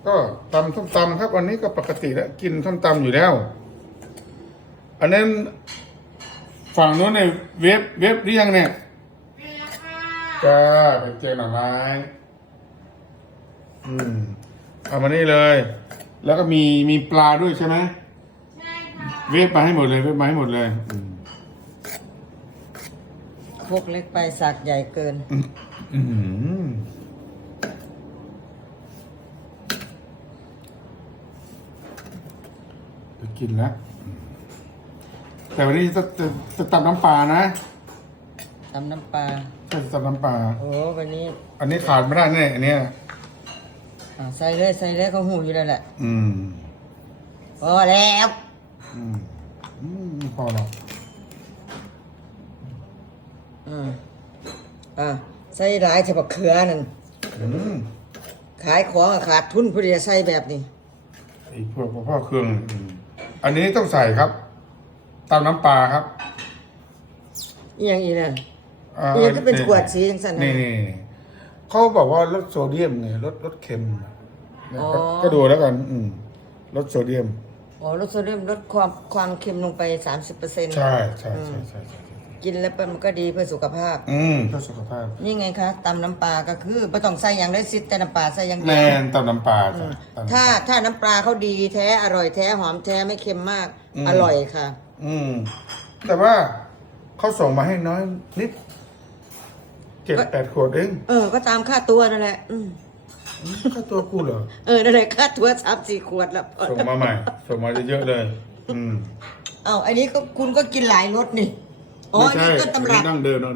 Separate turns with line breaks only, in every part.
ก็ตำส้มตำครับวันนี้ก็ปกติแล้วกินส้มตำอยู่แล้ว อันนั้นฝั่งโน้นในเว็บหรือยังเนี่ยจ้าเป็นเจียวหน่อไม้เอามานี่เลย แล้วก็มีปลาด้วยใช่ไหมใช่ค่ะเว็บมาให้หมดเลยเว็บมาให้หมดเลย
พวกเล็กไปสักใหญ่เกิน
จะกินแล้วแต่วันนี้จะตำน้ำปลานะ
ตำน้ำปลา
จะตำน้ำปลา
โอ้วันนี้
อันนี้ขาดไม่ได้แน่อันเนี้ย
ใส่เลยเขาหูอยู่แล้วแหละพอแล้ว
พอแล้ว
ใส่หลายฉบับเขือนั่นขายของขาดทุนผู้เดียใส่แบบนี้
ไอ้พวกพ่อเครื่องอันนี้ต้องใส่ครับตำน้ำปลาครับ
อย่างนี้นะนี่ก็เป็นขวดสีจังสัน
นี่เขาบอกว่าลดโซเดียมไงลดเค็มก็ดูแล้วกันลดโซเดียม
ลดโซเดียมลดความเค็มลงไป 30%
ใช่
กินแล้วมันก็ดีเพื่อสุขภาพ
เพื่อสุขภาพ
นี่ไงคะตำน้ำปลาก็คือไม่ต้องใส่อย่างได้ซิแต่น้ำปลาใส่อย่างเดี
ยวแม่นตำน้ำปลา
ถ้าน้ำปลาเขาดีแท้อร่อยแท้หอมแท้ไม่เค็มมากอร่อยค่ะ
แต่ว่าเขาส่งมาให้น้อยนิด7-8 ขวดเอง
ก็ตามค่าตัวนั่นแหละ
ค่าตัวกูเหรอ
นั่นแหละค่าตัว3-4 ขวดแล้ว
ส่งมาใหม่ส่งมาเยอะๆเลย
อันนี้ก็คุณก็กินหลายรสนี่
อันนี้ก็ตำรับดั้งเดิมเขา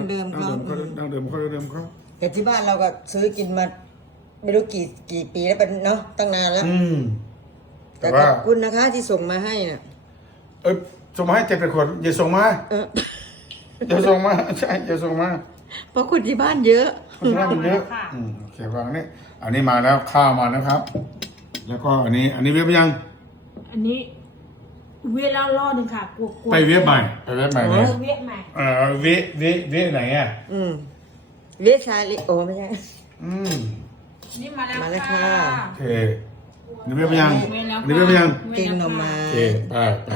แต่ที่บ้านเราก็ซื้อกินมาไม่รู้กี่ปีแล้วเป็นเนาะตั้งนานแล้วแต่ขอบคุณนะคะที่ส่งมาให้น่ะ
ส่งมาให้7-8 ขวดอย่าส่งมาอย่าส่งมาใช่อย่าส่งมา
เพราะคนที่บ้านเยอะ
คนที่บ้านมันเยอะโอเควางนี่อันนี้มาแล้วข้าวมาแล้วครับแล้วก็อันนี้เว็บยัง
อันนี้เวียแล้วรอดหนึ่งค่ะกลัว
ไปเว็บใหม่
เนี่ยเวียใหม่
เว็บไหนอ่ะ
เวียชาลิโอไม่ใช่
นี่มาแล้ว
ค่ะ
โอเคนี่เว็บยังนี่เว็บยัง
เก่งหน่อไม้
ไป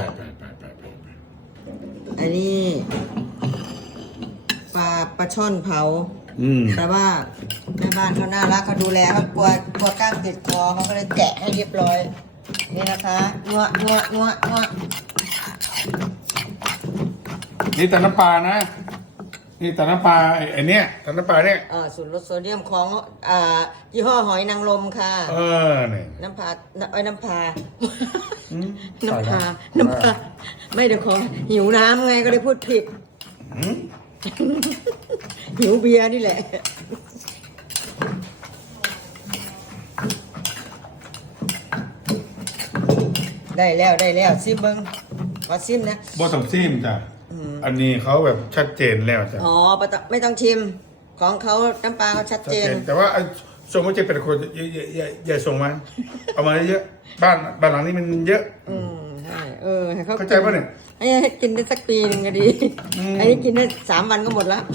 อันนี้ปลาช่อนเผาแต่ว่าแม่บ้านเขาน่ารักเขาดูแลเขากลัวก้างติดคอเขาก็เลยแกะให้เรียบร้อยนี่นะคะนัว
นี่แต่น้ำปลานะนี่แต่น้ำปลาไอ้นี่แต่น้ำปลาเนี่ย
สูตรลดโซเดียมของยี่ห้อหอยนางรมค่ะ
นี่
น้ำปลาไม่เดี๋ยวขอหิวน้ำไงก็เลยพูดผิดหิวเบียร์นี่แหละได้แล้วซิมเบิ้งขอซิมนะ
บ่ต้องซิมจ้ะอันนี้เขาแบบชัดเจนแล้วจ้ะ
ไม่ต้องชิมของเขาน้ำปลาเขาชัดเจน
แต่ว่าส่งมา7-8 คนอย่าส่งมาเอามาเยอะบ้านหลังนี้มันเยอะ
ใช่ให้เขา
เข้าใจป่ะเนี่ย
ให้กินได้สักปีนึงก็ดีอันนี้กินได้3 วันก็หมดแล้ว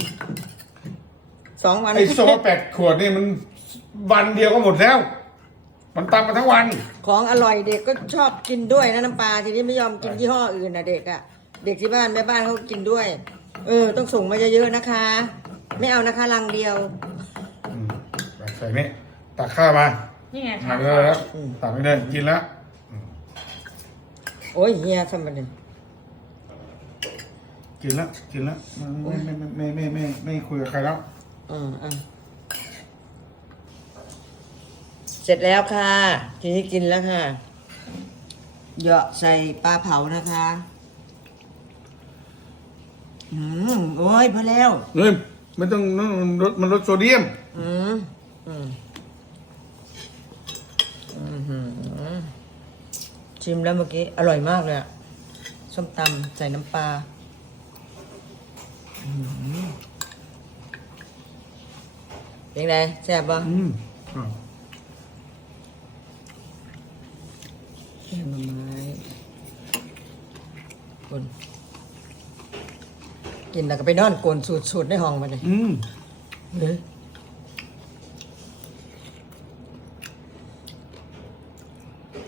2 วัน
ไอ้โซ่8 ขวดนี่มันวันเดียวก็หมดแล้วมันตามมาทั้งวัน
ของอร่อยเด็กก็ชอบกินด้วยนะน้ำปลาทีนี้ไม่ยอมกินยี่ห้ออื่นนะเด็กที่บ้านแม่บ้านเขากินด้วยต้องส่งมาเยอะๆนะคะไม่เอานะคะลังเดียว
ใส่นี่ตักข้าวมา
นี่ไงค่ะ
แล้วตักไม่ได้กินแล้ว
โอ้ยเฮียทำมาเลย
กินแล้วไม่คุยกับใครแล้ว
เสร็จแล้วค่ะทีนี้กินแล้วค่ะเหยาะใส่ปลาเผานะคะโอ้ยพอแล้ว
ไม่ต้องมันลดโซเดียม
ชิมแล้วเมื่อกี้อร่อยมากเลยอะส้มตำใส่น้ำปลาเป็นไงแซ่บป่ะแกงหน่อไม้คนกินแล้วก็ไปนอนโกนสูดในห้องมาเลย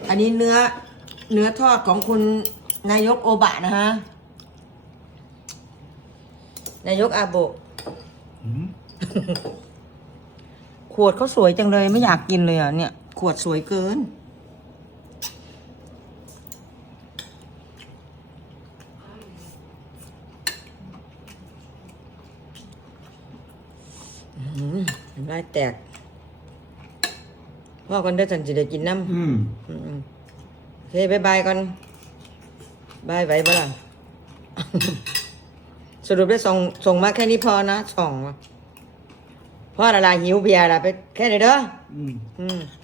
อันนี้เนื้อทอดของคุณนายกโอบะนะฮะ นายกอาโบะ
อืม
ขวดเขาสวยจังเลยไม่อยากกินเลยอ่ะเนี่ย ขวดสวยเกิน ได้แตกพ่อกันได้อฉันจะได้กินน้ำ
อืม
โอเคบายบายก่อนบายไหวปะล่ะ สรุปได้ส่งมาแค่นี้พอนะส่องพ่อละลายหิวเบียร์ละไปแค่นี้เด้อ
อืม
อืม